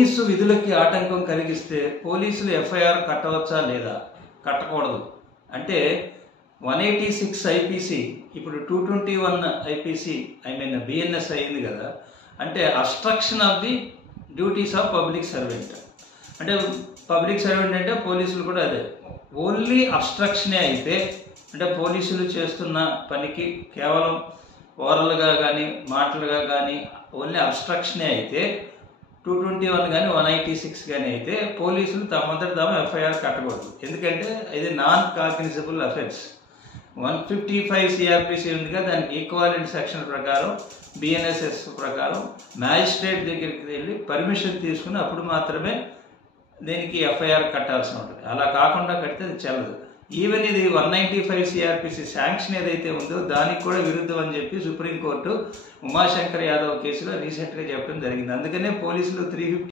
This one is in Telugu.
పోలీసు విధులకి ఆటంకం కలిగిస్తే పోలీసులు ఎఫ్ఐఆర్ కట్టవచ్చా లేదా? కట్టకూడదు. అంటే 186 ఐపీసీ ఇప్పుడు 221 ఐపీసీ బిఎన్ఎస్ అయింది కదా. అంటే abstraction of the duties of public servant. అంటే పబ్లిక్ సర్వెంట్ అంటే పోలీసులు కూడా అదే. ఓన్లీ అబ్స్ట్రక్షనే అయితే, అంటే పోలీసులు చేస్తున్న పనికి కేవలం ఓరల్గా కానీ మాటలుగా కానీ ఓన్లీ అబ్స్ట్రక్షనే అయితే 221 కానీ 186 కానీ అయితే పోలీసులు తమంతట తాము ఎఫ్ఐఆర్ కట్టకూడదు. ఎందుకంటే ఇది నాన్ కాగ్నిజబుల్ అఫెన్స్. 155 సిఆర్పిసి ఉందిగా, దానికి ఈక్వాలెంట్ సెక్షన్ ప్రకారం బిఎన్ఎస్ఎస్ ప్రకారం మ్యాజిస్ట్రేట్ దగ్గరికి వెళ్ళి పర్మిషన్ తీసుకుని అప్పుడు మాత్రమే దీనికి ఎఫ్ఐఆర్ కట్టాల్సి ఉంటుంది. అలా కాకుండా కడితే అది చెల్లదు. ఈవెన్ ఇది 195 సిఆర్పిసి శాంక్షన్ ఏదైతే ఉందో దానికి కూడా విరుద్ధం అని చెప్పి సుప్రీంకోర్టు ఉమాశంకర్ యాదవ్ కేసులో రీసెంట్గా చెప్పడం జరిగింది. అందుకనే పోలీసులు 350